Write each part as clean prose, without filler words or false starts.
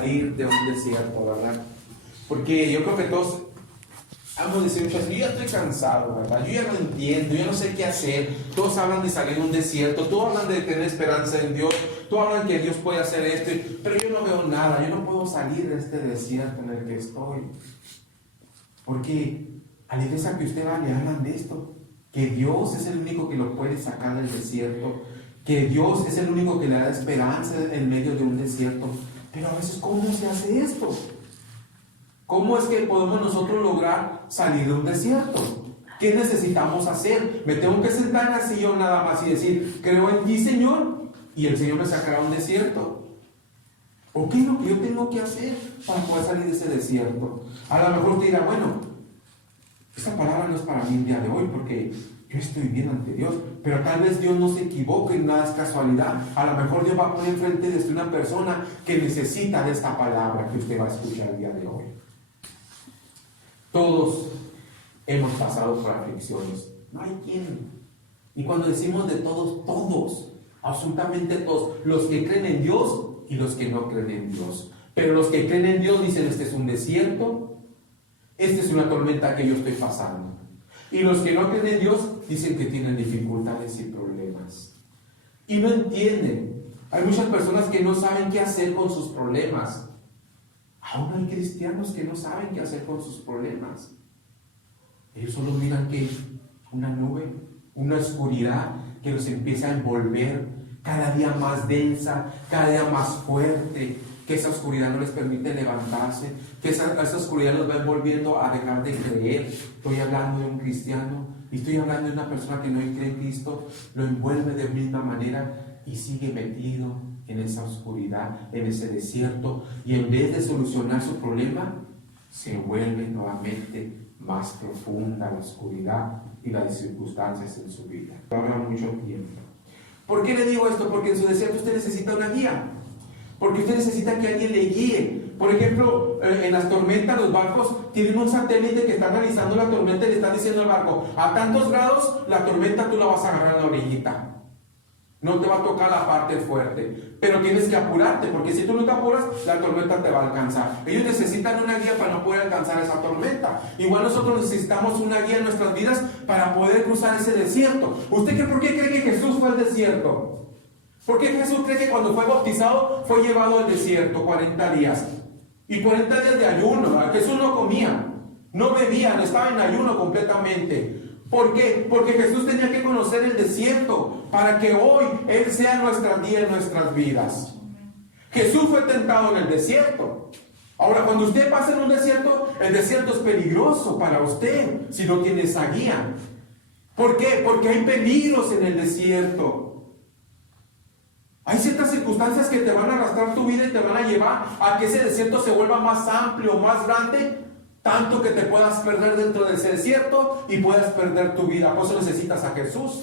salir de un desierto, ¿verdad? Porque yo creo que todos hemos de decir, yo ya estoy cansado, ¿verdad? Yo ya no entiendo, yo no sé qué hacer. Todos hablan de salir de un desierto, todos hablan de tener esperanza en Dios, todos hablan que Dios puede hacer esto, pero yo no veo nada, yo no puedo salir de este desierto en el que estoy. Porque a la iglesia que usted va le hablan de esto, que Dios es el único que lo puede sacar del desierto, que Dios es el único que le da esperanza en medio de un desierto. Pero a veces, ¿cómo se hace esto? ¿Cómo es que podemos nosotros lograr salir de un desierto? ¿Qué necesitamos hacer? ¿Me tengo que sentar en la sillón nada más y decir, creo en ti, Señor, y el Señor me sacará un desierto? ¿O qué es lo que yo tengo que hacer para poder salir de ese desierto? A lo mejor te dirá, bueno, esta palabra no es para mí el día de hoy porque yo estoy bien ante Dios, pero tal vez Dios no se equivoque y nada es casualidad. A lo mejor Dios va a poner enfrente de usted una persona que necesita de esta palabra que usted va a escuchar el día de hoy. Todos hemos pasado por aflicciones, no hay quien. Y cuando decimos de todos, todos, absolutamente todos, los que creen en Dios y los que no creen en Dios. Pero los que creen en Dios dicen, este es un desierto, esta es una tormenta que yo estoy pasando. Y los que no creen en Dios dicen que tienen dificultades y problemas. Y no entienden. Hay muchas personas que no saben qué hacer con sus problemas. Aún hay cristianos que no saben qué hacer con sus problemas. Ellos solo miran que una nube, una oscuridad que los empieza a envolver cada día más densa, cada día más fuerte, que esa oscuridad no les permite levantarse, que esa oscuridad los va envolviendo a dejar de creer. Estoy hablando de un cristiano y estoy hablando de una persona que no cree en Cristo, lo envuelve de misma manera y sigue metido en esa oscuridad, en ese desierto, y en vez de solucionar su problema, se vuelve nuevamente más profunda la oscuridad y las circunstancias en su vida. Habrá mucho tiempo. ¿Por qué le digo esto? Porque en su desierto usted necesita una guía. Porque usted necesita que alguien le guíe. Por ejemplo, en las tormentas los barcos tienen un satélite que está analizando la tormenta y le está diciendo al barco, a tantos grados la tormenta tú la vas a agarrar a la orillita. No te va a tocar la parte fuerte, pero tienes que apurarte, porque si tú no te apuras, la tormenta te va a alcanzar. Ellos necesitan una guía para no poder alcanzar esa tormenta. Igual nosotros necesitamos una guía en nuestras vidas para poder cruzar ese desierto. ¿Usted por qué cree que Jesús fue al desierto? ¿Por qué Jesús cree que cuando fue bautizado fue llevado al desierto 40 días? Y 40 días de ayuno, ¿verdad? Jesús no comía, no bebía, no estaba en ayuno completamente. ¿Por qué? Porque Jesús tenía que conocer el desierto para que hoy Él sea nuestra guía en nuestras vidas. Jesús fue tentado en el desierto. Ahora, cuando usted pasa en un desierto, el desierto es peligroso para usted si no tiene esa guía. ¿Por qué? Porque hay peligros en el desierto. Hay ciertas circunstancias que te van a arrastrar tu vida y te van a llevar a que ese desierto se vuelva más amplio, más grande, tanto que te puedas perder dentro de ese desierto y puedas perder tu vida. Por eso necesitas a Jesús.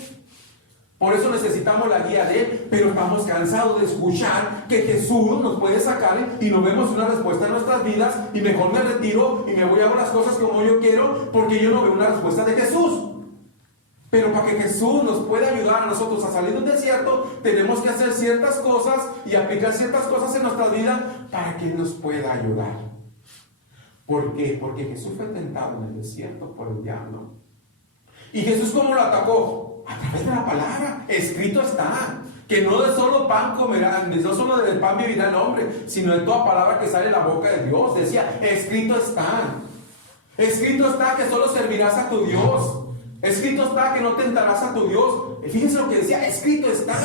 Por eso necesitamos la guía de Él, pero estamos cansados de escuchar que Jesús nos puede sacar y no vemos una respuesta en nuestras vidas y mejor me retiro y me voy a hacer las cosas como yo quiero porque yo no veo una respuesta de Jesús. Pero para que Jesús nos pueda ayudar a nosotros a salir de un desierto, tenemos que hacer ciertas cosas y aplicar ciertas cosas en nuestra vida para que Él nos pueda ayudar. ¿Por qué? Porque Jesús fue tentado en el desierto por el diablo. ¿Y Jesús cómo lo atacó? A través de la palabra. Escrito está que no de solo pan comerán, no solo del pan vivirá el hombre, sino de toda palabra que sale de la boca de Dios. Decía, escrito está. Escrito está que solo servirás a tu Dios. Escrito está que no tentarás a tu Dios. Fíjense lo que decía, escrito está.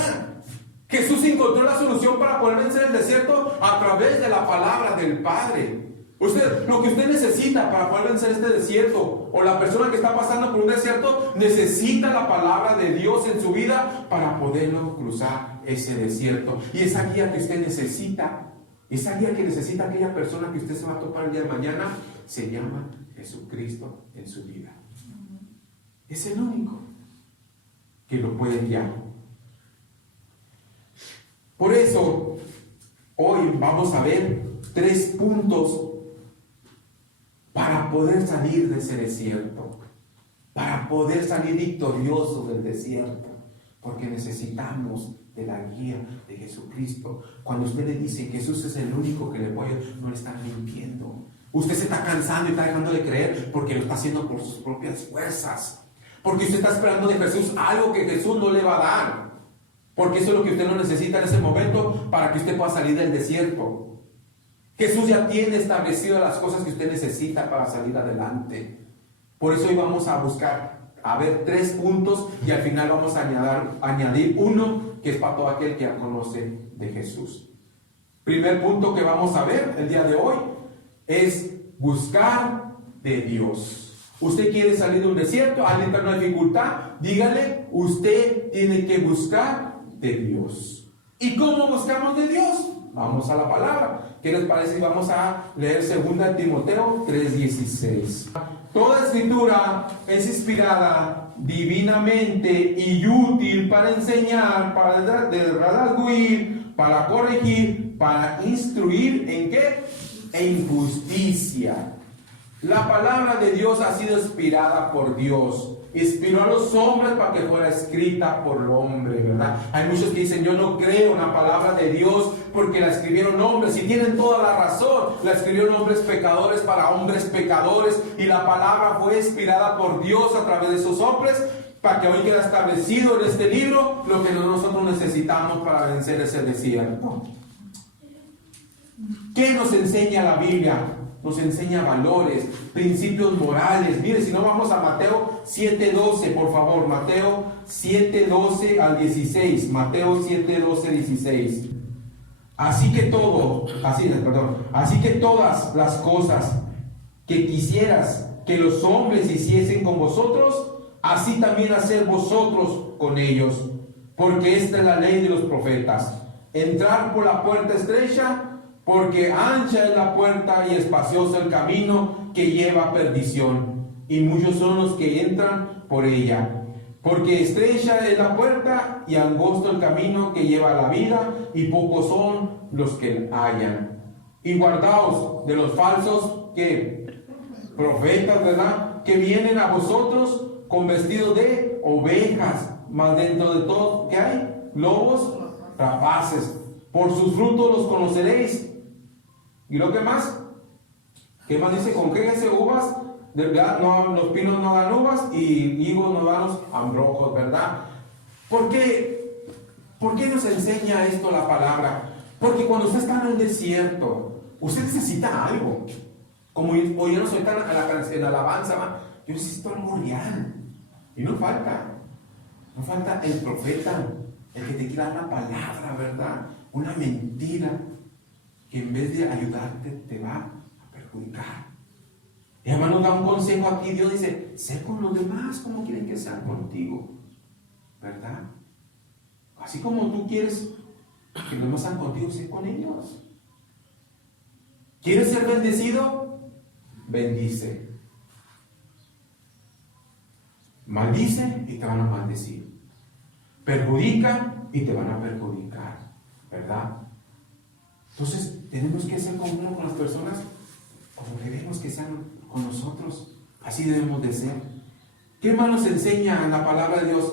Jesús encontró la solución para poder vencer el desierto a través de la palabra del Padre. Lo que usted necesita para poder vencer este desierto, o la persona que está pasando por un desierto, necesita la palabra de Dios en su vida para poderlo cruzar ese desierto. Y esa guía que usted necesita, esa guía que necesita aquella persona que usted se va a topar el día de mañana, se llama Jesucristo en su vida. Es el único que lo puede guiar. Por eso, hoy vamos a ver 3 puntos para poder salir de ese desierto, para poder salir victoriosos del desierto, porque necesitamos de la guía de Jesucristo. Cuando usted le dice que Jesús es el único que le puede, no le están mintiendo. Usted se está cansando y está dejando de creer porque lo está haciendo por sus propias fuerzas. Porque usted está esperando de Jesús algo que Jesús no le va a dar. Porque eso es lo que usted no necesita en ese momento para que usted pueda salir del desierto. Jesús ya tiene establecido las cosas que usted necesita para salir adelante. Por eso hoy vamos a buscar, a ver 3 puntos y al final vamos a añadir uno que es para todo aquel que ya conoce de Jesús. Primer punto que vamos a ver el día de hoy es buscar de Dios. Usted quiere salir de un desierto, alguien está en una dificultad, dígale, usted tiene que buscar de Dios. ¿Y cómo buscamos de Dios? Vamos a la palabra. ¿Qué les parece? Vamos a leer 2 Timoteo 3:16. Toda escritura es inspirada divinamente y útil para enseñar, para redarguir, para corregir, para instruir ¿en qué? En justicia. La palabra de Dios ha sido inspirada por Dios. Inspiró a los hombres para que fuera escrita por el hombre, ¿verdad? Hay muchos que dicen, yo no creo en la palabra de Dios porque la escribieron hombres, y tienen toda la razón. La escribieron hombres pecadores para hombres pecadores, y la palabra fue inspirada por Dios a través de esos hombres para que hoy quede establecido en este libro lo que nosotros necesitamos para vencer ese desierto. ¿Qué nos enseña la Biblia? Nos enseña valores, principios morales. Mire, si no, vamos a Mateo 7:12, por favor. Mateo 7:12 al 16. Mateo 7:12, 16. Así que todas las cosas que quisieras que los hombres hiciesen con vosotros, así también haced vosotros con ellos. Porque esta es la ley de los profetas. Entrar por la puerta estrecha, porque ancha es la puerta y espacioso el camino que lleva a perdición, y muchos son los que entran por ella. Porque estrecha es la puerta y angosto el camino que lleva a la vida, y pocos son los que hallan. Y guardaos de los falsos profetas, ¿verdad? Que vienen a vosotros con vestidos de ovejas, mas dentro de todo, ¿qué hay? Lobos rapaces. Por sus frutos los conoceréis. ¿Y lo que más? ¿Qué más dice? Congréguense uvas, ¿verdad? No, los pinos no dan uvas y higos no dan los ambrojos, ¿verdad? ¿Por qué nos enseña esto la palabra? Porque cuando usted está en el desierto, usted necesita algo. Como oyeron ahorita en alabanza, ¿va? Yo necesito algo real. Y no falta el profeta, el que te quiera dar una palabra, ¿verdad? Una mentira que en vez de ayudarte te va a perjudicar. Y además nos da un consejo aquí. Dios dice, sé con los demás como quieren que sean contigo, ¿verdad? Así como tú quieres que los demás sean contigo, sé con ellos. ¿Quieres ser bendecido? Bendice. Maldice y te van a maldecir. Perjudica y te van a perjudicar, ¿verdad? Entonces tenemos que ser como con las personas como queremos que sean con nosotros. Así debemos de ser. ¿Qué más nos enseña la palabra de Dios?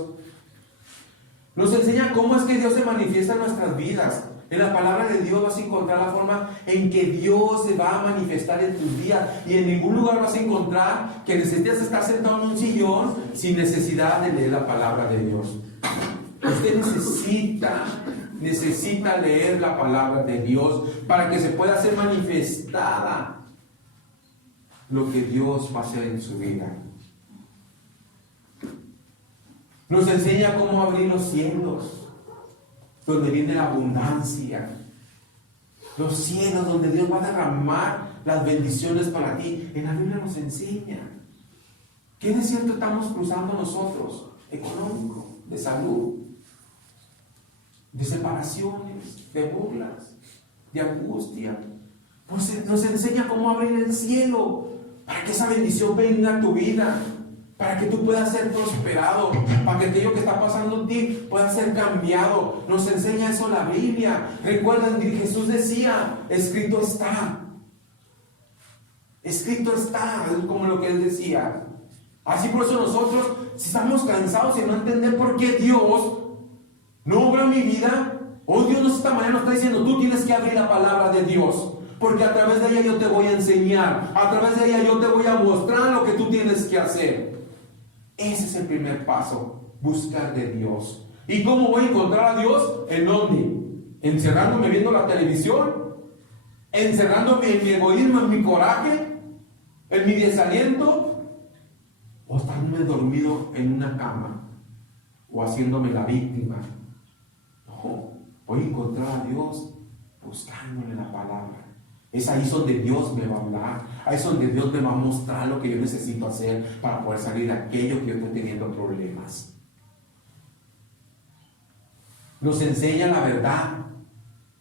Nos enseña cómo es que Dios se manifiesta en nuestras vidas. En la palabra de Dios vas a encontrar la forma en que Dios se va a manifestar en tus días. Y en ningún lugar vas a encontrar que necesitas estar sentado en un sillón sin necesidad de leer la palabra de Dios. Usted necesita leer la palabra de Dios para que se pueda hacer manifestada lo que Dios va a hacer en su vida. Nos enseña cómo abrir los cielos, donde viene la abundancia. Los cielos donde Dios va a derramar las bendiciones para ti. En la Biblia nos enseña. ¿Qué desierto estamos cruzando nosotros? Económico, de salud, de separaciones, de burlas, de angustia. Pues nos enseña cómo abrir el cielo para que esa bendición venga a tu vida, para que tú puedas ser prosperado, para que aquello que está pasando en ti pueda ser cambiado. Nos enseña eso la Biblia. Recuerden que Jesús decía, escrito está. Escrito está, es como lo que Él decía. Así por eso nosotros, si estamos cansados y no entender por qué Dios no obra en mi vida. Hoy Dios esta mañana nos está diciendo, tú tienes que abrir la palabra de Dios, porque a través de ella yo te voy a enseñar, a través de ella yo te voy a mostrar lo que tú tienes que hacer. Ese es el primer paso, buscar de Dios. ¿Y cómo voy a encontrar a Dios? ¿En dónde? ¿Encerrándome viendo la televisión? ¿Encerrándome en mi egoísmo, en mi coraje, en mi desaliento? ¿O estándome dormido en una cama? ¿O haciéndome la víctima? No, voy a encontrar a Dios buscándole la palabra. Es ahí donde Dios me va a hablar. Ahí es donde Dios me va a mostrar lo que yo necesito hacer para poder salir de aquello que yo estoy teniendo problemas. Nos enseña la verdad.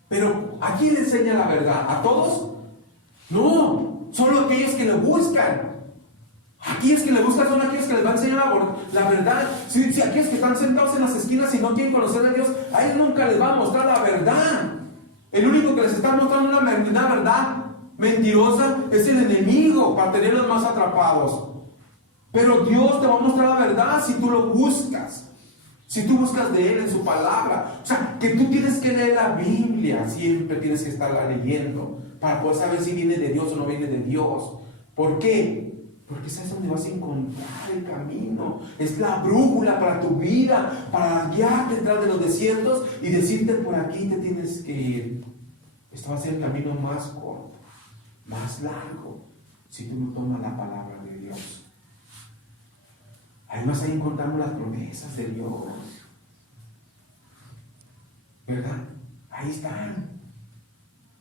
Pero ¿a quién le enseña la verdad? ¿A todos? No, solo aquellos que lo buscan. Aquellos que le buscan son aquellos que les va a enseñar la verdad. Si aquellos que están sentados en las esquinas y no quieren conocer a Dios, a ellos nunca les va a mostrar la verdad. El único que les está mostrando una verdad mentirosa es el enemigo, para tenerlos más atrapados. Pero Dios te va a mostrar la verdad si tú lo buscas. Si tú buscas de Él en su palabra. O sea, que tú tienes que leer la Biblia. Siempre tienes que estarla leyendo para poder saber si viene de Dios o no viene de Dios. ¿Por qué? Porque sabes dónde vas a encontrar el camino. Es la brújula para tu vida, para guiarte detrás de los desiertos y decirte: por aquí te tienes que ir. Esto va a ser el camino más corto, más largo, si tú no tomas la palabra de Dios. Además ahí encontramos las promesas de Dios, ¿verdad? Ahí están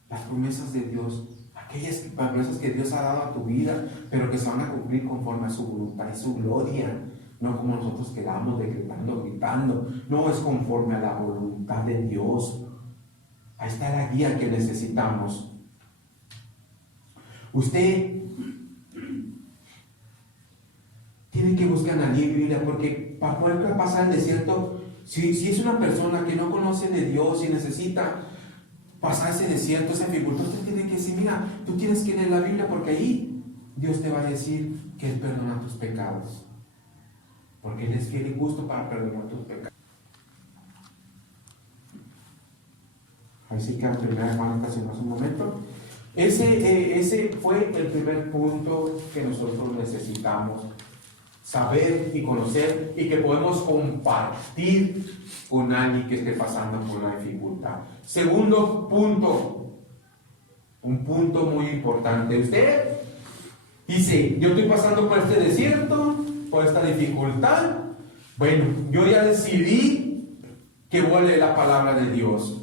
las promesas de Dios. Aquellas promesas que Dios ha dado a tu vida, pero que se van a cumplir conforme a su voluntad y su gloria. No como nosotros quedamos decretando, gritando. No, es conforme a la voluntad de Dios. Ahí está la guía que necesitamos. Usted tiene que buscar en la Biblia, porque para poder pasar el desierto, si es una persona que no conoce de Dios y necesita pasar ese desierto, esa dificultad, usted tiene que decir: mira, tú tienes que leer la Biblia, porque ahí Dios te va a decir que Él perdona tus pecados, porque Él es fiel y justo para perdonar tus pecados. Así que en 1 Juan, hace un momento, ese fue el primer punto que nosotros necesitamos saber y conocer, y que podemos compartir con alguien que esté pasando por la dificultad. Segundo punto, un punto muy importante. Usted dice: yo estoy pasando por este desierto, por esta dificultad. Bueno, yo ya decidí que voy a leer la palabra de Dios.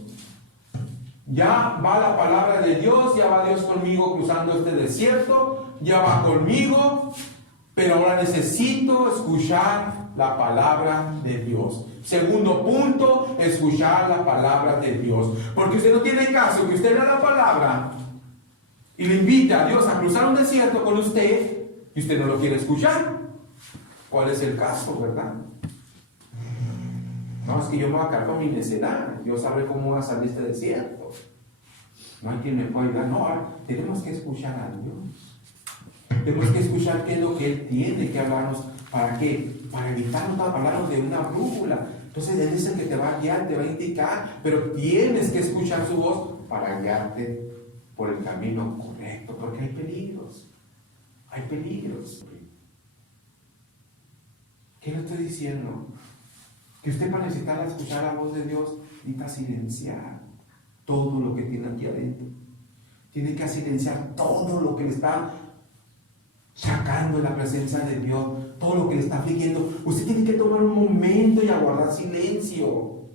Ya va la palabra de Dios, ya va Dios conmigo cruzando este desierto, ya va conmigo. Pero ahora necesito escuchar la palabra de Dios. Segundo punto, escuchar la palabra de Dios. Porque usted no tiene caso que usted lea la palabra y le invita a Dios a cruzar un desierto con usted y usted no lo quiere escuchar. ¿Cuál es el caso, verdad? No, es que yo me voy a cargar con mi necedad. Dios sabe cómo va a salir este desierto. No hay quien me pueda ayudar. No, tenemos que escuchar a Dios. Tenemos que escuchar qué es lo que Él tiene que hablarnos. ¿Para qué? Para evitarnos hablarnos de una brújula. Entonces Él es el que te va a guiar, te va a indicar, pero tienes que escuchar su voz para guiarte por el camino correcto, porque hay peligros. Hay peligros. ¿Qué le estoy diciendo? Que usted, para necesitar escuchar la voz de Dios, necesita silenciar todo lo que tiene aquí adentro. Tiene que silenciar todo lo que le está sacando de la presencia de Dios, todo lo que le está afligiendo. Usted tiene que tomar un momento y aguardar silencio.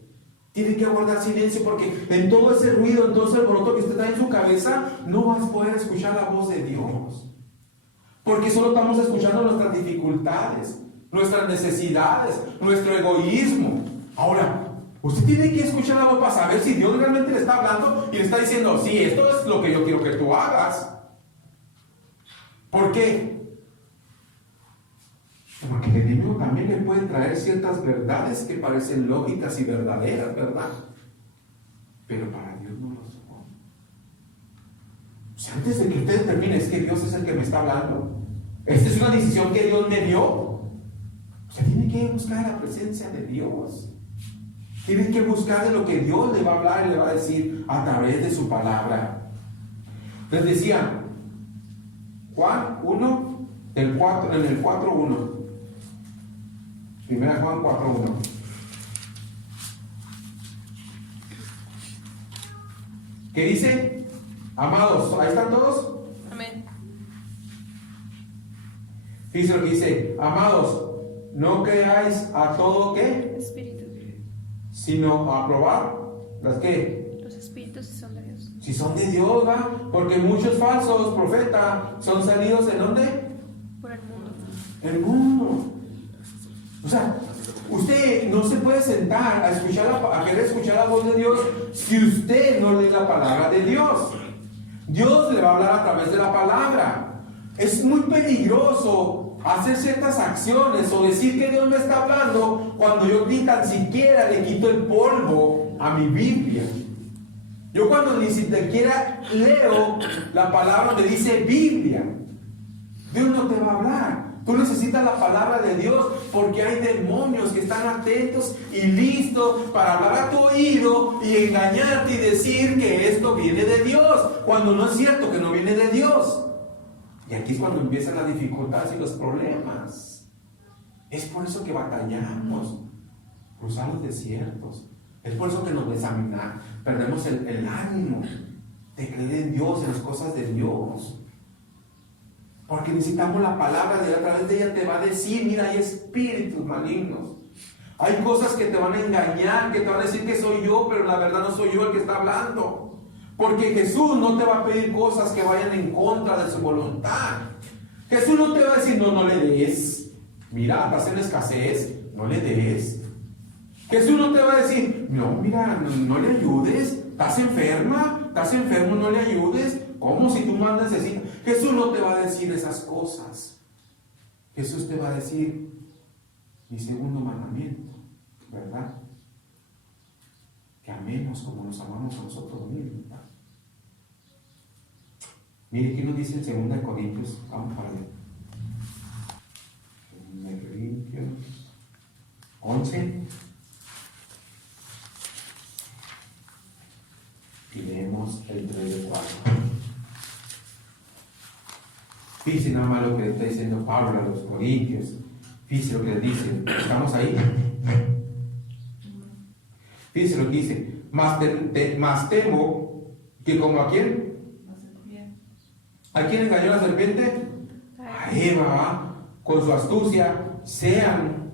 Tiene que aguardar silencio, porque en todo ese ruido, en todo ese alboroto que usted está en su cabeza, no vas a poder escuchar la voz de Dios. Porque solo estamos escuchando nuestras dificultades, nuestras necesidades, nuestro egoísmo. Ahora, usted tiene que escuchar la voz para saber si Dios realmente le está hablando y le está diciendo: sí, esto es lo que yo quiero que tú hagas. ¿Por qué? Porque el enemigo también le puede traer ciertas verdades que parecen lógicas y verdaderas, ¿verdad? Pero para Dios no lo son. O sea, antes de que usted determine, es que Dios es el que me está hablando, esta es una decisión que Dios me dio, usted tiene que buscar la presencia de Dios. Tiene que buscar de lo que Dios le va a hablar y le va a decir a través de su palabra. Les decía, Juan 1, en el 4:1. Primera Juan 4:1. ¿Qué dice? Amados, ¿ahí están todos? Amén. Fíjense lo que dice, amados, no creáis a todo ¿qué? Espíritu. Sino a probar las que Los espíritus si son de Dios. si son de Dios, ¿va? Porque muchos falsos profetas son salidos ¿en dónde? Por el mundo. El mundo. O sea, usted no se puede sentar a querer escuchar la voz de Dios si usted no lee la palabra de Dios. Dios le va a hablar a través de la palabra. Es muy peligroso hacer ciertas acciones o decir que Dios me está hablando cuando yo ni tan siquiera le quito el polvo a mi Biblia. Yo cuando ni siquiera leo la palabra me dice Biblia. Dios no te va a hablar. Tú necesitas la palabra de Dios porque hay demonios que están atentos y listos para hablar a tu oído y engañarte y decir que esto viene de Dios, cuando no es cierto que no viene de Dios. Y aquí es cuando empiezan las dificultades y los problemas. Es por eso que batallamos, cruzar los desiertos. Es por eso que nos desanimamos, perdemos el ánimo de creer en Dios, en las cosas de Dios. Porque necesitamos la palabra de Él. A través de ella te va a decir, mira, hay espíritus malignos. Hay cosas que te van a engañar, que te van a decir que soy yo, pero la verdad no soy yo el que está hablando. Porque Jesús no te va a pedir cosas que vayan en contra de su voluntad. Jesús no te va a decir, no le des. Mira, estás en escasez, no le des. Jesús no te va a decir, no, mira, no le ayudes. ¿Estás enferma? ¿Estás enfermo? No le ayudes. ¿Cómo si tú más necesitas? Jesús no te va a decir esas cosas. Jesús te va a decir mi segundo mandamiento, ¿verdad? Que amemos como nos amamos a nosotros mismos. Mire, ¿qué nos dice en 2 Corintios? Vamos para allá. 2 Corintios 11. Y leemos el 3-4. Fíjense nada más lo que le está diciendo Pablo a los Corintios. Fíjense lo que le dice. ¿Estamos ahí? Fíjense lo que dice. Más temo que como a quién. ¿A quién engañó la serpiente? A Eva, con su astucia, sean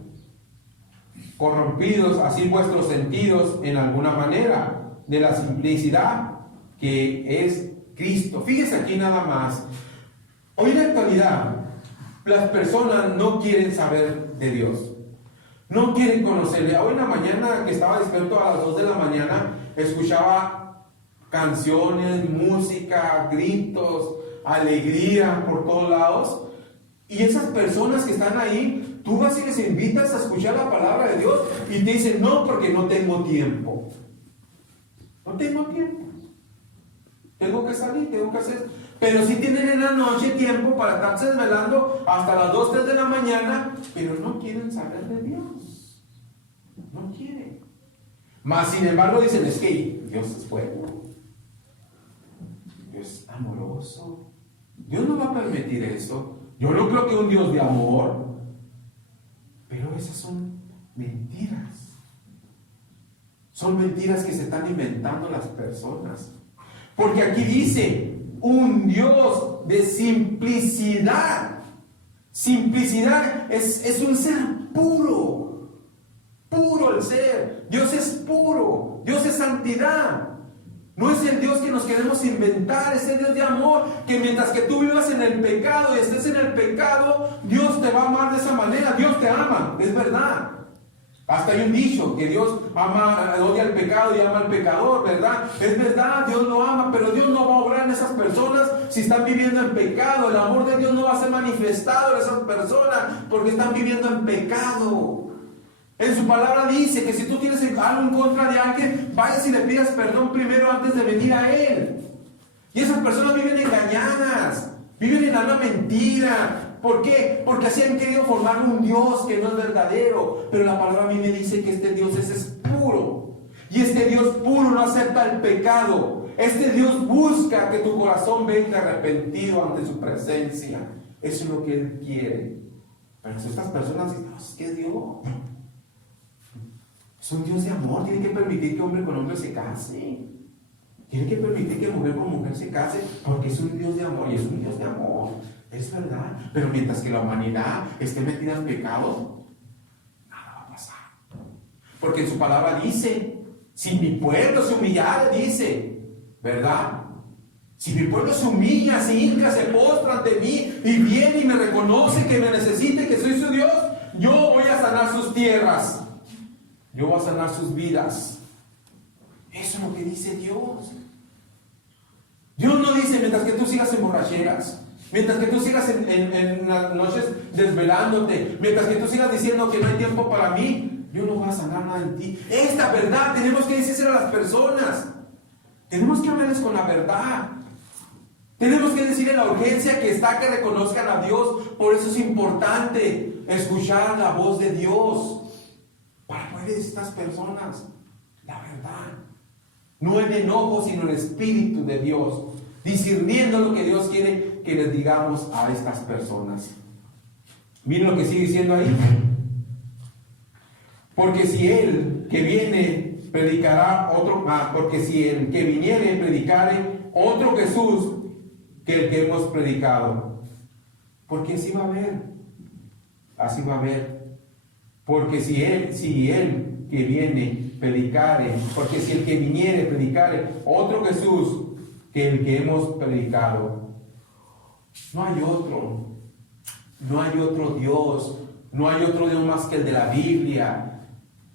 corrompidos así vuestros sentidos en alguna manera de la simplicidad que es Cristo. Fíjese aquí nada más. Hoy en la actualidad, las personas no quieren saber de Dios. No quieren conocerle. Hoy en la mañana, que estaba despierto a las 2 de la mañana, escuchaba canciones, música, gritos, alegría por todos lados. Y esas personas que están ahí, tú vas y les invitas a escuchar la palabra de Dios y te dicen, no, porque no tengo tiempo. No tengo tiempo. Tengo que salir, tengo que hacer. Pero sí tienen en la noche tiempo para estarse desvelando hasta las 2, 3 de la mañana, pero no quieren saber de Dios. No quieren. Mas sin embargo dicen, es que Dios es bueno. Dios es amoroso. Dios no va a permitir eso. Yo no creo que un Dios de amor. Pero esas son mentiras. Son mentiras que se están inventando las personas. Porque aquí dice, un Dios de simplicidad. Simplicidad es un ser puro. Puro el ser. Dios es puro. Dios es santidad. No es el Dios que nos queremos inventar, es el Dios de amor, que mientras que tú vivas en el pecado y estés en el pecado, Dios te va a amar de esa manera. Dios te ama, es verdad. Hasta hay un dicho, que Dios odia al pecado y ama al pecador, ¿verdad? Es verdad, Dios lo ama, pero Dios no va a obrar en esas personas si están viviendo en pecado. El amor de Dios no va a ser manifestado en esas personas porque están viviendo en pecado. En su palabra dice que si tú tienes algo en contra de alguien, vayas y le pidas perdón primero antes de venir a Él. Y esas personas viven engañadas, viven en una mentira. ¿Por qué? Porque así han querido formar un Dios que no es verdadero. Pero la palabra a mí me dice que este Dios es puro. Y este Dios puro no acepta el pecado. Este Dios busca que tu corazón venga arrepentido ante su presencia. Eso es lo que Él quiere. Pero si estas personas dicen, no, es que Dios es un Dios de amor, tiene que permitir que hombre con hombre se case. Tiene que permitir que mujer con mujer se case, porque es un Dios de amor, y es un Dios de amor, es verdad. Pero mientras que la humanidad esté metida en pecado, nada va a pasar. Porque en su palabra dice, si mi pueblo se humillara, dice, ¿verdad? Si mi pueblo se humilla, se hinca, se postra ante mí, y viene y me reconoce que me necesite, que soy su Dios, yo voy a sanar sus tierras. Yo voy a sanar sus vidas. Eso es lo que dice Dios. Dios no dice mientras que tú sigas en borracheras, mientras que tú sigas en las noches desvelándote, mientras que tú sigas diciendo que no hay tiempo para mí, yo no voy a sanar nada en ti. Esta verdad tenemos que decírsela a las personas. Tenemos que hablarles con la verdad. Tenemos que decirle la urgencia que está, que reconozcan a Dios. Por eso es importante escuchar la voz de Dios. Para poder decir a estas personas la verdad. No en enojo, sino en el Espíritu de Dios. Discerniendo lo que Dios quiere que les digamos a estas personas. Miren lo que sigue diciendo ahí. Porque si Él que viene predicará otro, porque si el que viniere predicare otro Jesús que el que hemos predicado. Porque así va a haber. Así va a haber. Porque si él que viene predicare, porque si el que viniere predicare otro Jesús que el que hemos predicado, no hay otro Dios, no hay otro Dios más que el de la Biblia.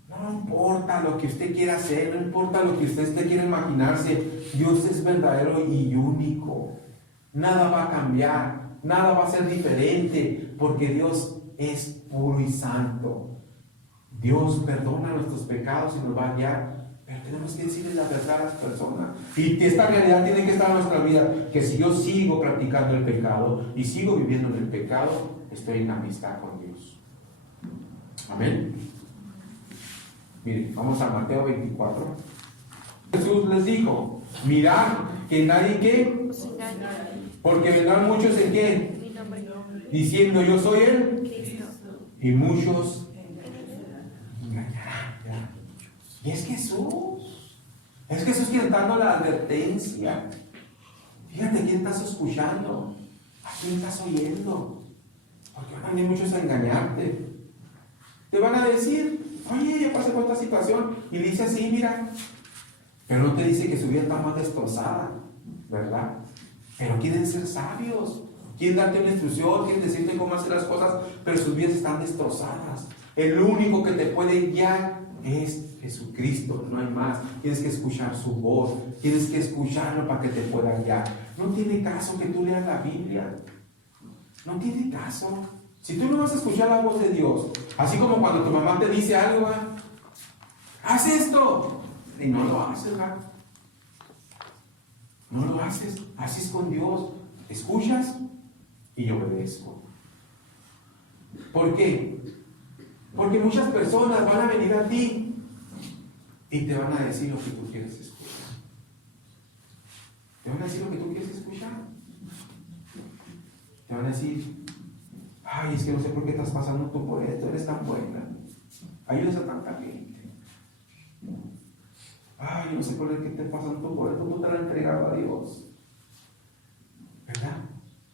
No importa lo que usted quiera hacer, no importa lo que usted quiera imaginarse, Dios es verdadero y único. Nada va a cambiar, nada va a ser diferente, porque Dios es puro y santo. Dios perdona nuestros pecados y nos va a guiar, pero tenemos que decirle la verdad a las personas. Y que esta realidad tiene que estar en nuestra vida, que si yo sigo practicando el pecado y sigo viviendo en el pecado, estoy en amistad con Dios. Amén. Miren, vamos a Mateo 24. Jesús les dijo, mirad que nadie que, porque vendrán muchos en qué, diciendo yo soy Él, y muchos engañarán. Y es Jesús que dando la advertencia. Fíjate quién estás escuchando, a quién estás oyendo, porque van a venir muchos a engañarte. Te van a decir, oye, yo pasé por esta situación, y dice así, mira, pero no te dice que su vida está más destrozada, ¿verdad? Pero quieren ser sabios, quieren darte una instrucción, quieren decirte cómo hacer las cosas, pero sus vidas están destrozadas. El único que te puede guiar es Jesucristo, no hay más. Tienes que escuchar su voz, tienes que escucharlo para que te pueda guiar. No tiene caso que tú leas la Biblia, no tiene caso. Si tú no vas a escuchar la voz de Dios, así como cuando tu mamá te dice algo, haz esto, y no lo haces, ¿verdad? No lo haces, así es con Dios. Escuchas y obedezco. ¿Por qué? Porque muchas personas van a venir a ti y te van a decir lo que tú quieres escuchar. Te van a decir lo que tú quieres escuchar. Te van a decir, ay, es que no sé por qué estás pasando tú por esto, eres tan buena, ayudas a tanta gente. Ay, no sé por qué te pasando tú por esto, tú te lo has entregado a Dios, ¿verdad?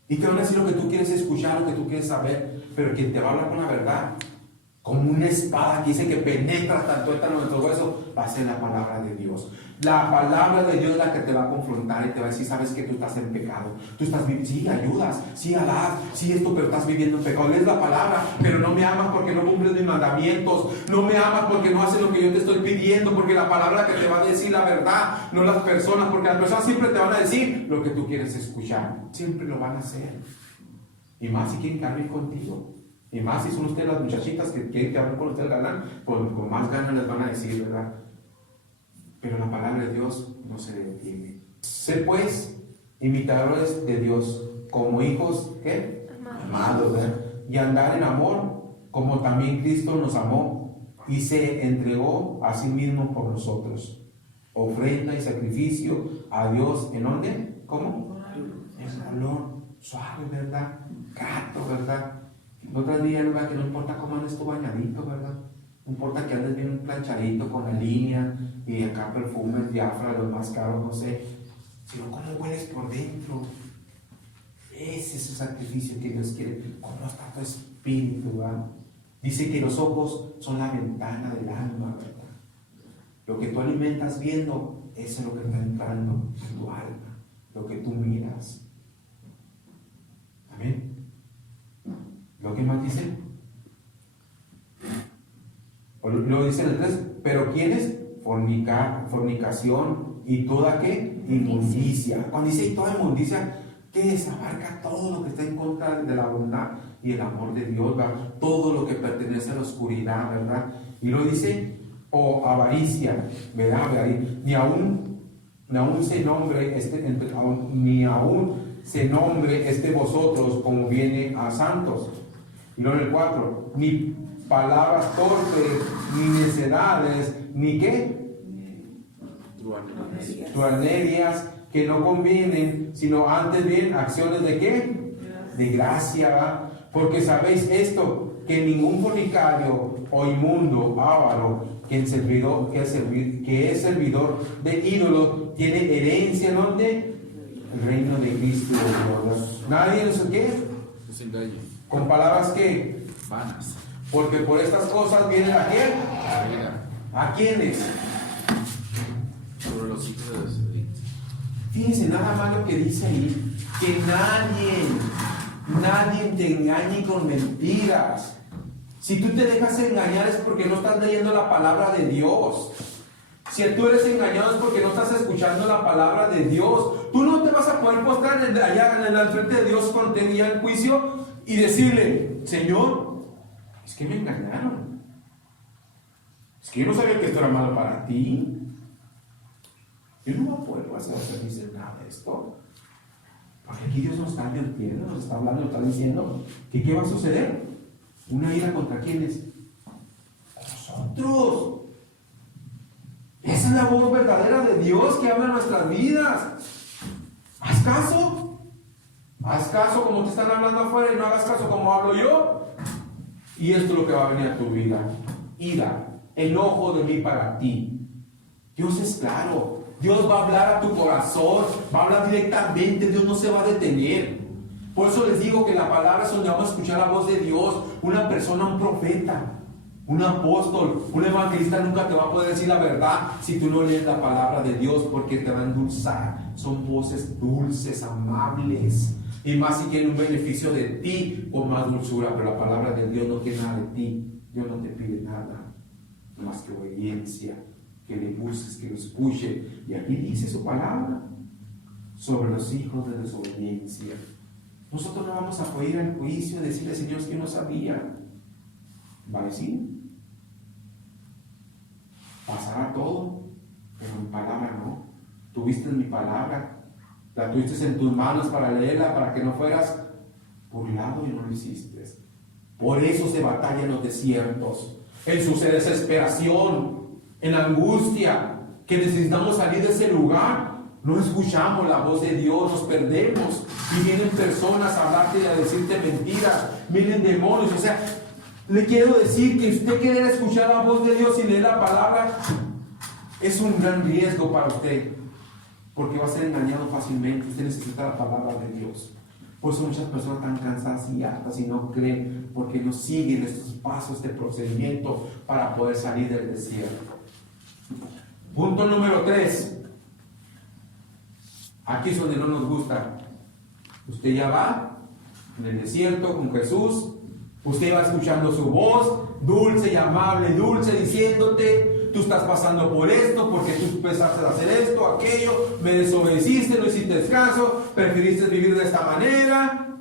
Y te van a decir lo que tú quieres escuchar, lo que tú quieres saber, pero quien te va a hablar con la verdad, como una espada que dice que penetra hasta el tuétano de nuestro hueso, va a ser la palabra de Dios. La palabra de Dios es la que te va a confrontar y te va a decir, sabes que tú estás en pecado, tú estás, sí, ayudas, sí, alabas, sí, esto, pero estás viviendo en pecado. Lees la palabra, pero no me amas porque no cumples mis mandamientos, no me amas porque no haces lo que yo te estoy pidiendo, porque la palabra que te va a decir la verdad, no las personas, porque las personas siempre te van a decir lo que tú quieres escuchar, siempre lo van a hacer. Y más si quieren que hablen contigo. Y más si son ustedes las muchachitas que quieren que hablen con ustedes el galán, pues con más ganas les van a decir, ¿verdad? Pero la palabra de Dios no se detiene. Sé pues imitadores de Dios, como hijos, ¿qué? Amados, ¿verdad? Y andar en amor, como también Cristo nos amó y se entregó a sí mismo por nosotros. Ofrenda y sacrificio a Dios, ¿en dónde? ¿Cómo? En olor suave, ¿verdad? Grato, ¿verdad? El otro día, ¿verdad? Que no importa cómo andes tú bañadito, ¿verdad? No importa que andes bien planchadito con la línea y acá perfumes, diafra, los más caros, no sé, sino cómo hueles por dentro. Ese es el sacrificio que Dios quiere. ¿Cómo está tu espíritu, ¿verdad? Dice que los ojos son la ventana del alma, ¿verdad? Lo que tú alimentas viendo, eso es lo que está entrando en tu alma, lo que tú miras. Amén. ¿Lo que más dice? Luego dice en el 3, pero ¿quiénes? Fornicación y toda ¿qué? Inmundicia. Cuando dice toda inmundicia, ¿qué es? Abarca todo lo que está en contra de la bondad y el amor de Dios, ¿verdad? Todo lo que pertenece a la oscuridad, ¿verdad? Y lo dice, o avaricia, ¿verdad? Ni aún se nombre vosotros como viene a santos. Y luego en el 4, ni palabras torpes, ni necedades, ni qué, truanerias que no convienen, sino antes bien acciones de qué, de gracia, ¿va? Porque sabéis esto, que ningún fornicario o inmundo, avaro, que es servidor de ídolos, tiene herencia en donde el reino de Cristo. Nadie no sé qué, Se engaña. con palabras que Vanas. porque por estas cosas viene a quién, La vida. a quiénes. Sobre los hijos de desobediencia. Fíjense nada más lo que dice ahí, que nadie te engañe con mentiras. Si tú te dejas engañar es porque no estás leyendo la palabra de Dios. Si tú eres engañado es porque no estás escuchando la palabra de Dios. Tú no te vas a poder postrar allá en el frente de Dios cuando te guía el juicio y decirle, Señor, es que me engañaron. Es que yo no sabía que esto era malo para ti. Yo no voy a poder hacer nada de esto. Porque aquí Dios nos está advirtiendo, nos está hablando, nos está diciendo que ¿qué va a suceder? ¿Una ira contra quiénes? Nosotros. Esa es la voz verdadera de Dios que habla en nuestras vidas. Haz caso. Haz caso como te están hablando afuera y no hagas caso como hablo yo. Y esto es lo que va a venir a tu vida. Ira, enojo de mí para ti. Dios es claro. Dios va a hablar a tu corazón. Va a hablar directamente. Dios no se va a detener. Por eso les digo que la palabra es donde vamos a escuchar la voz de Dios. Una persona, un profeta, un apóstol, un evangelista nunca te va a poder decir la verdad si tú no lees la palabra de Dios, porque te va a endulzar. Son voces dulces, amables. Y más si quieren un beneficio de ti, con más dulzura. Pero la palabra de Dios no quiere nada de ti. Dios no te pide nada más que obediencia, que le busques, que lo escuche. Y aquí dice su palabra sobre los hijos de desobediencia. Nosotros no vamos a poder ir al juicio y decirle, Señor, es que no sabía. Va a decir, pasará todo, pero mi palabra no. Tuviste mi palabra, la tuviste en tus manos para leerla, para que no fueras burlado y no lo hiciste. Por eso se batalla en los desiertos, en su desesperación, en la angustia, que necesitamos salir de ese lugar. No escuchamos la voz de Dios, nos perdemos y vienen personas a hablarte y a decirte mentiras, vienen demonios. O sea, le quiero decir que usted quiere escuchar la voz de Dios y leer la palabra, es un gran riesgo para usted, porque va a ser engañado fácilmente. Usted necesita la palabra de Dios. Por eso muchas personas están cansadas y hartas y no creen, porque no siguen estos pasos, este procedimiento para poder salir del desierto. Punto número 3. Aquí es donde no nos gusta. Usted ya va en el desierto con Jesús. Usted va escuchando su voz, dulce y amable, dulce, diciéndote, tú estás pasando por esto, porque tú empezaste a hacer esto, aquello, me desobedeciste, no hiciste caso, preferiste vivir de esta manera,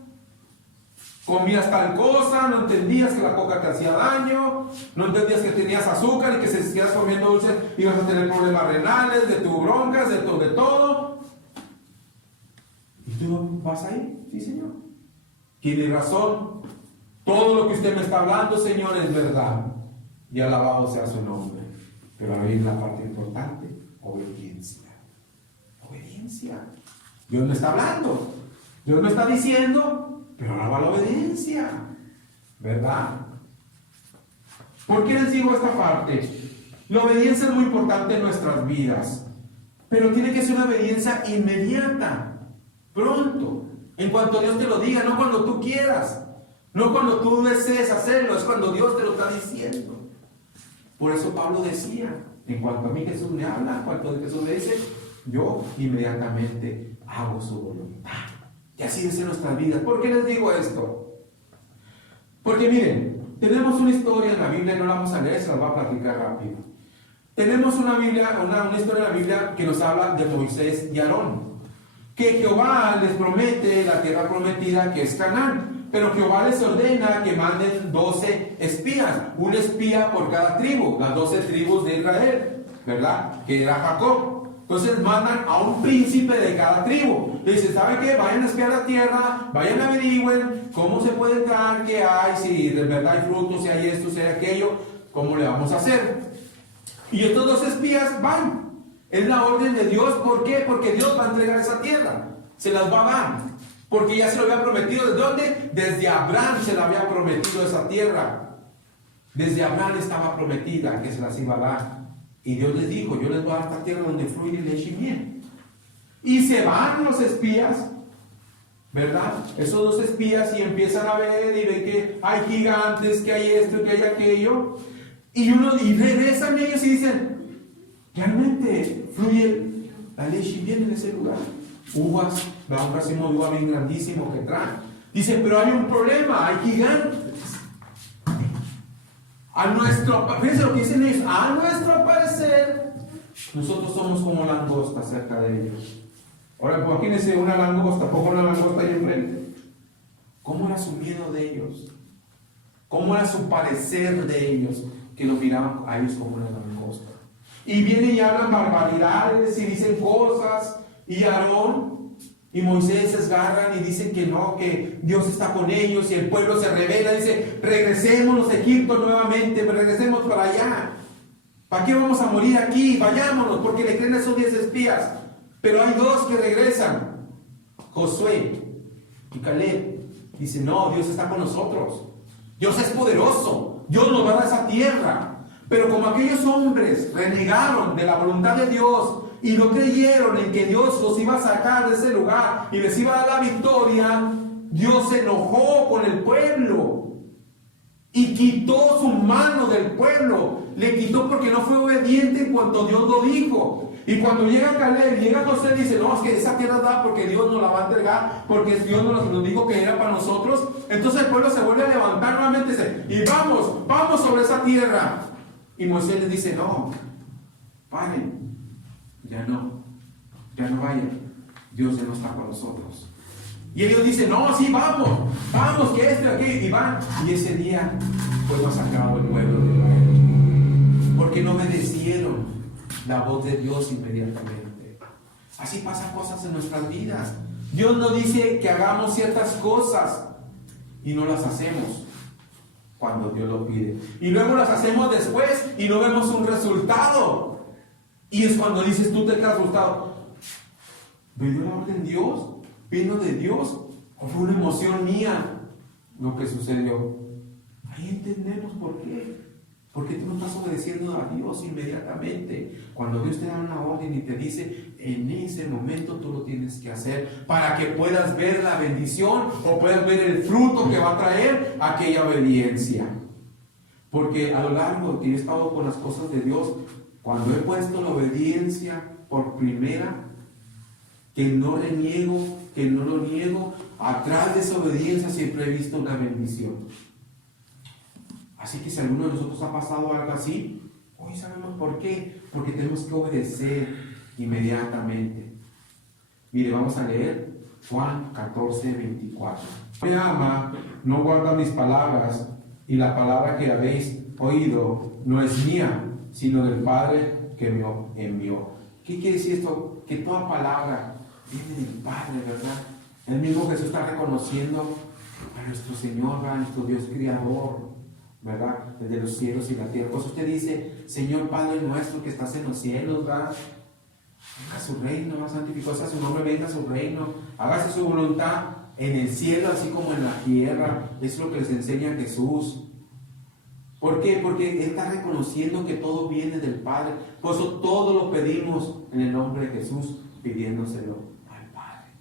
comías tal cosa, no entendías que la coca te hacía daño, no entendías que tenías azúcar y que si siguieras comiendo dulce ibas a tener problemas renales, de tus broncas, de todo. ¿Y tú vas ahí? Sí, Señor. Tiene razón. Todo lo que usted me está hablando, Señor, es verdad. y alabado sea su nombre. Pero ahí viene la parte importante, obediencia. Obediencia. Dios no está hablando, Dios no está diciendo, pero ahora va la obediencia, ¿verdad? ¿Por qué les digo esta parte? La obediencia es muy importante en nuestras vidas, pero tiene que ser una obediencia inmediata, pronto, en cuanto Dios te lo diga, no cuando tú quieras, no cuando tú desees hacerlo, es cuando Dios te lo está diciendo. Por eso Pablo decía, en cuanto a mí Jesús me habla, en cuanto Jesús me dice, yo inmediatamente hago su voluntad. Y así es en nuestras vidas. ¿Por qué les digo esto? Porque miren, tenemos una historia en la Biblia, no la vamos a leer, se la voy a platicar rápido. Tenemos una historia en la Biblia que nos habla de Moisés y Aarón, que Jehová les promete la tierra prometida que es Canaán, pero Jehová les ordena que manden 12 espías, un espía por cada tribu, las 12 tribus de Israel, ¿verdad? Que era Jacob. Entonces mandan a un príncipe de cada tribu. Le dice, ¿sabe qué? Vayan a espiar la tierra, vayan a averigüen cómo se puede entrar, qué hay, si de verdad hay frutos, si hay esto, si hay aquello, cómo le vamos a hacer. Y estos 2 espías van. Es la orden de Dios. ¿Por qué? Porque Dios va a entregar esa tierra. Se las va a dar. Porque ya se lo había prometido. ¿Desde dónde? Desde Abraham se le había prometido esa tierra. Desde Abraham estaba prometida que se las iba a dar. Y Dios les dijo, yo les voy a dar esta tierra donde fluye leche y miel. Y se van los espías, ¿verdad? Esos 2 espías y empiezan a ver y ven que hay gigantes, que hay esto, que hay aquello. Y regresan ellos y dicen, realmente fluye la leche y miel en ese lugar. Uvas, un racimo de uva bien grandísimo que traen. Dice, pero hay un problema, hay gigantes. Fíjense lo que dicen ellos, a nuestro parecer, nosotros somos como langostas cerca de ellos. Ahora, imagínense una langosta, pongo una langosta ahí enfrente. ¿Cómo era su miedo de ellos? ¿Cómo era su parecer de ellos? Que lo miraban a ellos como una langosta. Y vienen y hablan barbaridades y dicen cosas, y Aarón y Moisés se desgarran y dicen que no, que Dios está con ellos, y el pueblo se revela, dice, regresemos a Egipto nuevamente, regresemos para allá. ¿Para qué vamos a morir aquí? Vayámonos, porque le creen a esos 10 espías. Pero hay 2 que regresan, Josué y Caleb. Dicen, no, Dios está con nosotros. Dios es poderoso, Dios nos va a dar esa tierra. Pero como aquellos hombres renegaron de la voluntad de Dios y no creyeron en que Dios los iba a sacar de ese lugar y les iba a dar la victoria, Dios se enojó con el pueblo y quitó su mano del pueblo. Le quitó porque no fue obediente en cuanto Dios lo dijo. Y cuando llega Caleb, llega José, dice, no, es que esa tierra da porque Dios nos la va a entregar, porque Dios nos dijo que era para nosotros. Entonces el pueblo se vuelve a levantar nuevamente y dice, y vamos sobre esa tierra. Y Moisés les dice, no, paren, ya no vayan, Dios ya no está con nosotros. Y ellos dicen, no, sí, vamos, que esto y aquí, y van. Y ese día fue masacrado el pueblo de Israel, porque no obedecieron la voz de Dios inmediatamente. Así pasan cosas en nuestras vidas. Dios nos dice que hagamos ciertas cosas y no las hacemos cuando Dios lo pide. Y luego las hacemos después y no vemos un resultado. Y es cuando dices, tú te quedas asustado. ¿Vino la orden de Dios? ¿Vino de Dios? ¿O fue una emoción mía lo que sucedió? Ahí entendemos por qué. Porque tú no estás obedeciendo a Dios inmediatamente. Cuando Dios te da una orden y te dice, en ese momento tú lo tienes que hacer para que puedas ver la bendición o puedas ver el fruto que va a traer aquella obediencia. Porque a lo largo de que yo he estado con las cosas de Dios, cuando he puesto la obediencia por primera, que no reniego, que no lo niego, atrás de esa obediencia siempre he visto una bendición. Así que si alguno de nosotros ha pasado algo así, hoy sabemos por qué. Porque tenemos que obedecer inmediatamente. Mire, vamos a leer Juan 14:24. Mi ama no guarda mis palabras, y la palabra que habéis oído no es mía, sino del Padre que me envió. ¿Qué quiere decir esto? Que toda palabra viene del Padre, ¿verdad? El mismo Jesús está reconociendo a nuestro Señor, a nuestro Dios Creador, ¿verdad? Desde los cielos y la tierra. Pues usted dice, Señor Padre nuestro que estás en los cielos, ¿verdad? Venga su reino, santificado sea su nombre, venga su reino, hágase su voluntad en el cielo así como en la tierra. Es lo que les enseña Jesús. ¿Por qué? Porque Él está reconociendo que todo viene del Padre. Por eso todo lo pedimos en el nombre de Jesús, pidiéndoselo al Padre.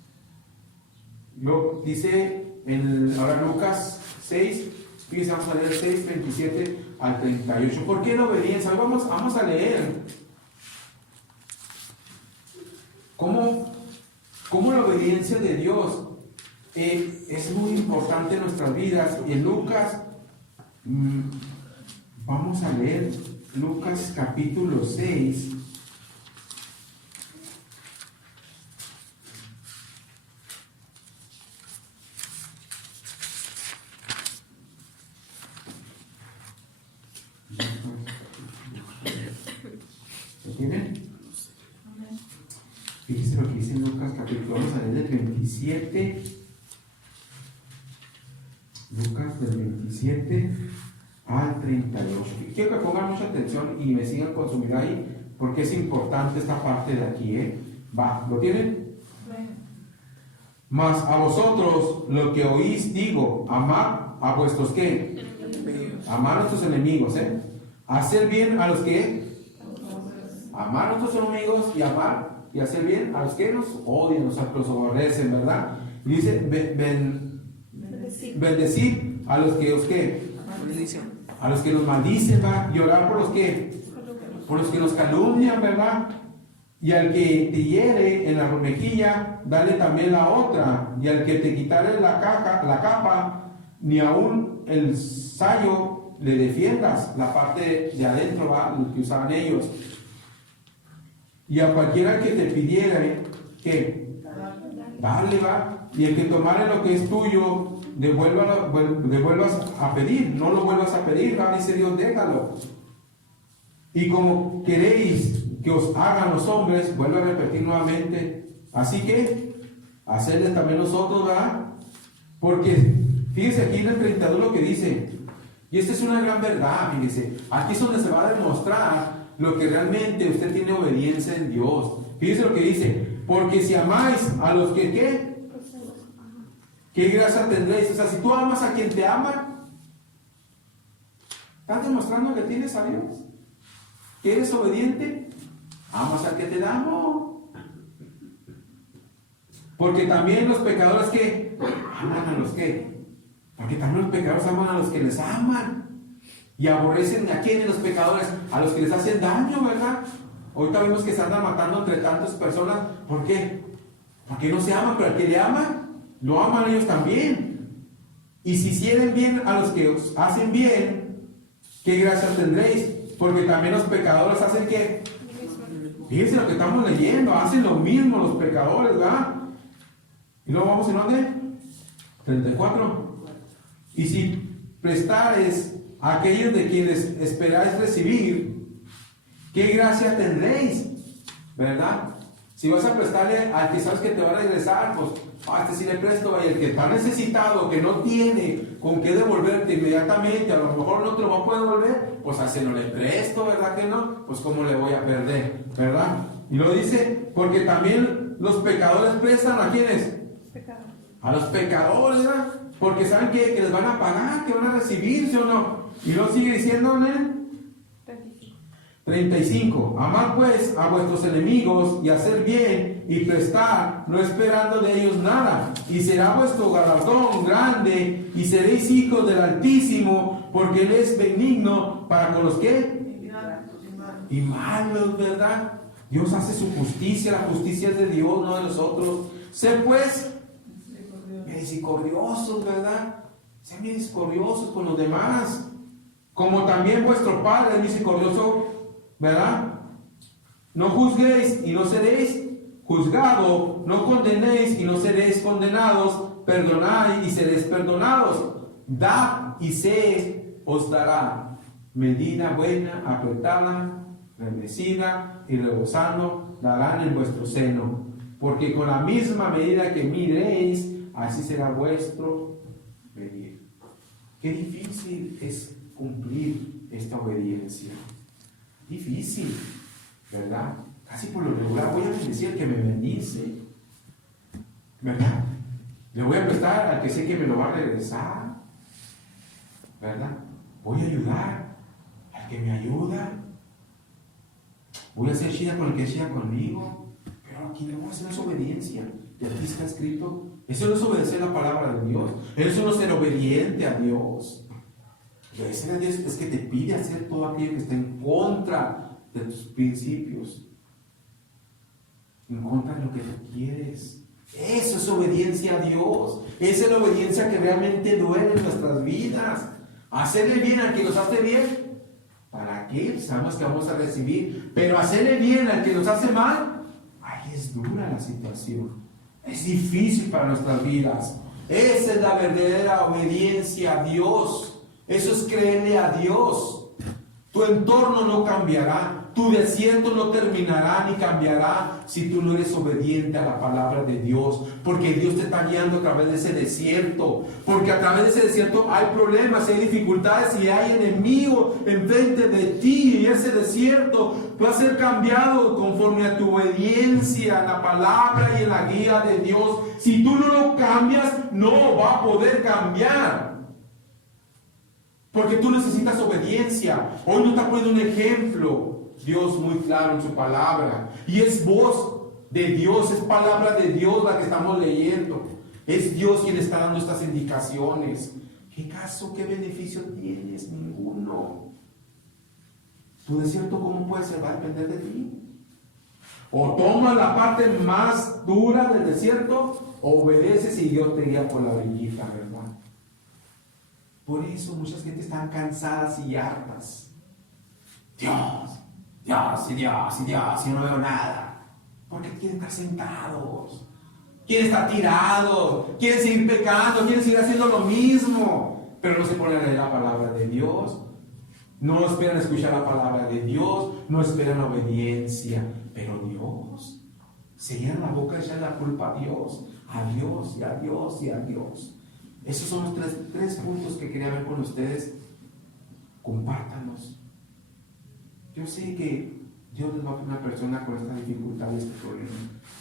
Lo dice ahora Lucas 6, fíjense, vamos a leer 6, 27 al 38. ¿Por qué la obediencia? Vamos a leer cómo la obediencia de Dios es muy importante en nuestras vidas. Y en Lucas, vamos a leer Lucas capítulo 6. ¿Lo tienen? Fíjense lo que dice Lucas capítulo, vamos a leer del 27. Lucas del 27 al 38. Quiero que pongan mucha atención y me sigan con su mirada ahí, porque es importante esta parte de aquí, Va, ¿lo tienen? Mas a vosotros lo que oís digo, amad a vuestros ¿qué? Amar a nuestros enemigos, hacer bien a los que amar a nuestros enemigos y amar y hacer bien a los que nos odian, los aborrecen, ¿verdad? Y dice, bendecid a los que os ¿qué? A los que nos maldicen, ¿verdad? Y orar por los que nos calumnian, ¿verdad? Y al que te hiere en la mejilla, dale también la otra. Y al que te quitare la capa, ni aun el sayo le defiendas, la parte de adentro, ¿va? Lo que usaban ellos. Y a cualquiera que te pidiera, ¿qué? Dale, ¿va? Y el que tomare lo que es tuyo, devuelvas a pedir, no lo vuelvas a pedir, ¿va? Dice Dios, déjalo. Y como queréis que os hagan los hombres, vuelvo a repetir nuevamente, así que hacerles también nosotros, ¿verdad? Porque fíjense aquí en el 32 lo que dice, y esta es una gran verdad, fíjense, aquí es donde se va a demostrar lo que realmente usted tiene obediencia en Dios. Fíjense lo que dice, porque si amáis a los que ¿qué gracia tendréis? O sea, si tú amas a quien te ama, ¿estás demostrando que tienes a Dios? ¿Que eres obediente? ¿Amas al que te da amor? Porque también los pecadores que aman a los que, porque también los pecadores aman a los que les aman. Y aborrecen a quienes los pecadores, a los que les hacen daño, ¿verdad? Ahorita vemos que se andan matando entre tantas personas. ¿Por qué? Porque no se aman, pero al que le ama, lo aman ellos también. Y si hicieren bien a los que os hacen bien, ¿qué gracia tendréis? Porque también los pecadores hacen ¿qué? Fíjense lo que estamos leyendo, hacen lo mismo los pecadores, ¿verdad? Y luego vamos en dónde? 34. Y si prestares a aquellos de quienes esperáis recibir, ¿qué gracia tendréis? ¿Verdad? Si vas a prestarle al que sabes que te va a regresar, pues, este sí le presto, y el que está necesitado, que no tiene con qué devolverte inmediatamente, a lo mejor no te lo va a poder devolver, pues a ese no le presto, ¿verdad que no? Pues cómo le voy a perder, ¿verdad? Y lo dice, porque también los pecadores prestan ¿a quiénes? A los pecadores, ¿verdad? Porque saben que les van a pagar, que van a recibir, ¿sí o no? Y lo sigue diciendo, ¿no? 35. Amad pues a vuestros enemigos y hacer bien y prestar, no esperando de ellos nada, y será vuestro galardón grande, y seréis hijos del Altísimo, porque Él es benigno para con los que y malos, ¿verdad? Dios hace su justicia, la justicia es de Dios, no de nosotros. Sé pues misericordiosos, ¿verdad? Sean misericordiosos con los demás, como también vuestro Padre es misericordioso, ¿verdad? No juzguéis y no seréis juzgados, no condenéis y no seréis condenados, perdonad y seréis perdonados, dad y se os dará, medida buena, apretada, remecida y rebosando, darán en vuestro seno, porque con la misma medida que midréis, así será vuestro medir. Qué difícil es cumplir esta obediencia? Difícil, ¿verdad? Casi por lo regular voy a bendecir al que me bendice, ¿verdad? Le voy a prestar al que sé que me lo va a regresar, ¿verdad? Voy a ayudar al que me ayuda. Voy a hacer chida con el que es chida conmigo. Pero aquí no es obediencia. Y aquí está escrito, eso no es obedecer la palabra de Dios. Eso no es ser obediente a Dios. Obedecer a Dios es que te pide hacer todo aquello que está en contra de tus principios, en contra de lo que tú quieres. Eso es obediencia a Dios. Esa es la obediencia que realmente duele en nuestras vidas. Hacerle bien al que nos hace bien, ¿para qué? Sabemos que vamos a recibir. Pero hacerle bien al que nos hace mal, ahí es dura la situación. Es difícil para nuestras vidas. Esa es la verdadera obediencia a Dios. Eso es creerle a Dios. Tu entorno no cambiará. Tu desierto no terminará ni cambiará si tú no eres obediente a la palabra de Dios. Porque Dios te está guiando a través de ese desierto. Porque a través de ese desierto hay problemas, hay dificultades y hay enemigos enfrente de ti. Y ese desierto va a ser cambiado conforme a tu obediencia a la palabra y en la guía de Dios. Si tú no lo cambias, no va a poder cambiar. Porque tú necesitas obediencia. Hoy nos está poniendo un ejemplo Dios muy claro en su palabra. Y es voz de Dios, es palabra de Dios la que estamos leyendo. Es Dios quien está dando estas indicaciones. ¿Qué caso, qué beneficio tienes? Ninguno. Tu desierto, ¿cómo puede ser? Va a depender de ti. O tomas la parte más dura del desierto, o obedeces y Dios te guía por la orillita, ¿verdad? Por eso muchas gente están cansadas y hartas. Dios, yo no veo nada. Porque quieren estar sentados, quieren estar tirados, quieren seguir pecando, quieren seguir haciendo lo mismo, pero no se ponen a leer la palabra de Dios, no esperan escuchar la palabra de Dios, no esperan la obediencia. Pero Dios, se llenan la boca y echan la culpa a Dios, a Dios y a Dios y a Dios. Esos son los tres puntos que quería ver con ustedes. Compártanos. Yo sé que Dios les va a poner una persona con esta dificultad y este problema.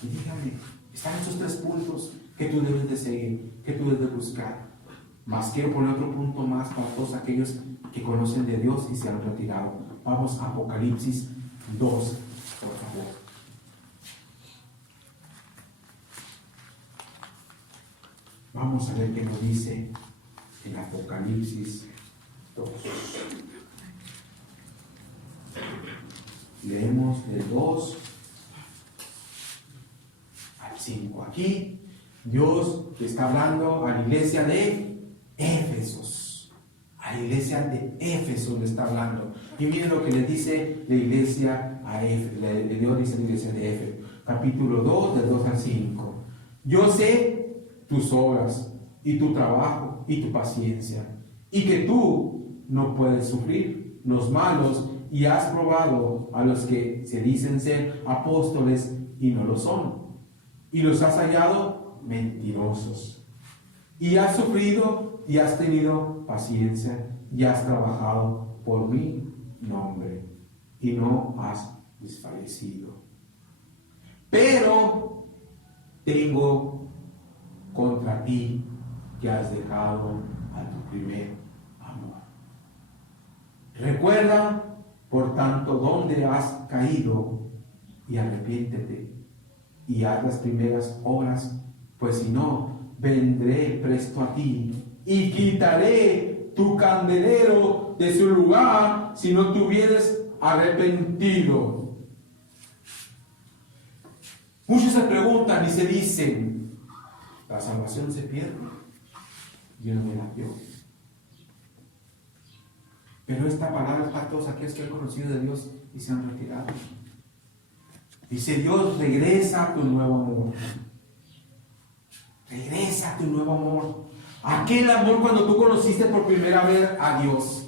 Y dígame, están esos 3 puntos que tú debes de seguir, que tú debes de buscar. Más quiero poner otro punto más para todos aquellos que conocen de Dios y se han retirado. Vamos a Apocalipsis 2, por favor. Vamos a ver qué nos dice en Apocalipsis 2. Leemos del 2 al 5. Aquí Dios está hablando a la iglesia de Éfesos. A la iglesia de Éfeso le está hablando. Y miren lo que le dice la iglesia a Éfeso. Dios dice a la iglesia de Éfeso. Capítulo 2, del 2 al 5. Yo sé tus obras y tu trabajo y tu paciencia, y que tú no puedes sufrir los malos, y has probado a los que se dicen ser apóstoles y no lo son, y los has hallado mentirosos, y has sufrido y has tenido paciencia y has trabajado por mi nombre y no has desfallecido. Pero tengo contra ti que has dejado a tu primer amor. Recuerda, por tanto, dónde has caído y arrepiéntete y haz las primeras obras, pues si no, vendré presto a ti y quitaré tu candelero de su lugar si no te hubieres arrepentido. Muchos se preguntan y se dicen, la salvación se pierde. Dios no me la dio. Pero esta palabra es para todos aquellos que han conocido de Dios y se han retirado. Dice Dios, regresa a tu nuevo amor. Regresa a tu nuevo amor. Aquel amor cuando tú conociste por primera vez a Dios.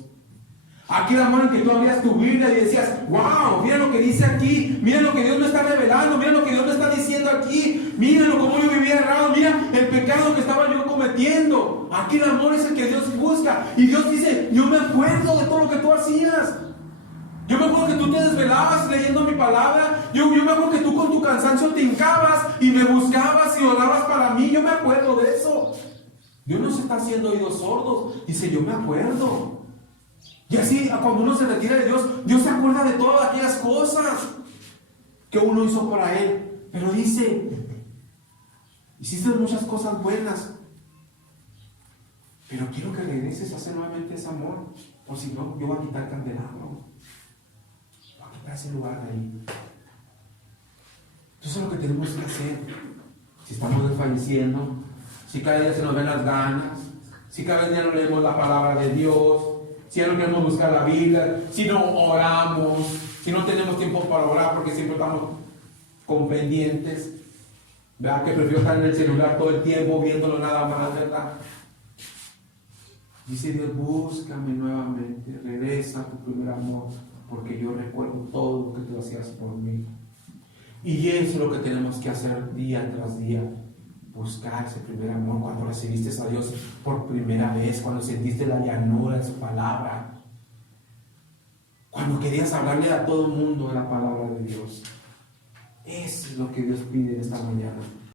Aquel amor en que tú abrías tu Biblia y decías, wow, mira lo que dice aquí, mira lo que Dios me está revelando, mira lo que Dios me está diciendo aquí, míralo como yo vivía errado, mira el pecado que estaba yo cometiendo. repitiendo. Aquí el amor es el que Dios busca. Y Dios dice, yo me acuerdo de todo lo que tú hacías. Yo me acuerdo que tú te desvelabas leyendo mi palabra. Yo me acuerdo que tú con tu cansancio te hincabas y me buscabas y orabas para mí. Yo me acuerdo de eso. Dios no se está haciendo oídos sordos. Dice, yo me acuerdo. Y así, cuando uno se retira de Dios, Dios se acuerda de todas aquellas cosas que uno hizo para Él. Pero dice, hiciste muchas cosas buenas, pero quiero que regreses a hacer nuevamente ese amor. O si no, yo voy a quitar el candelabro. Voy a quitar ese lugar de ahí. Eso es lo que tenemos que hacer. Si estamos desfalleciendo, si cada día se nos ven las ganas, si cada día no leemos la palabra de Dios, si ya no queremos buscar la Biblia, si no oramos, si no tenemos tiempo para orar porque siempre estamos con pendientes, ¿verdad? Que prefiero estar en el celular todo el tiempo viéndolo nada más, ¿verdad? Dice Dios, búscame nuevamente, regresa a tu primer amor, porque yo recuerdo todo lo que tú hacías por mí. Y eso es lo que tenemos que hacer día tras día. Buscar ese primer amor cuando recibiste a Dios por primera vez, cuando sentiste la llanura de su palabra, cuando querías hablarle a todo el mundo de la palabra de Dios. Eso es lo que Dios pide esta mañana.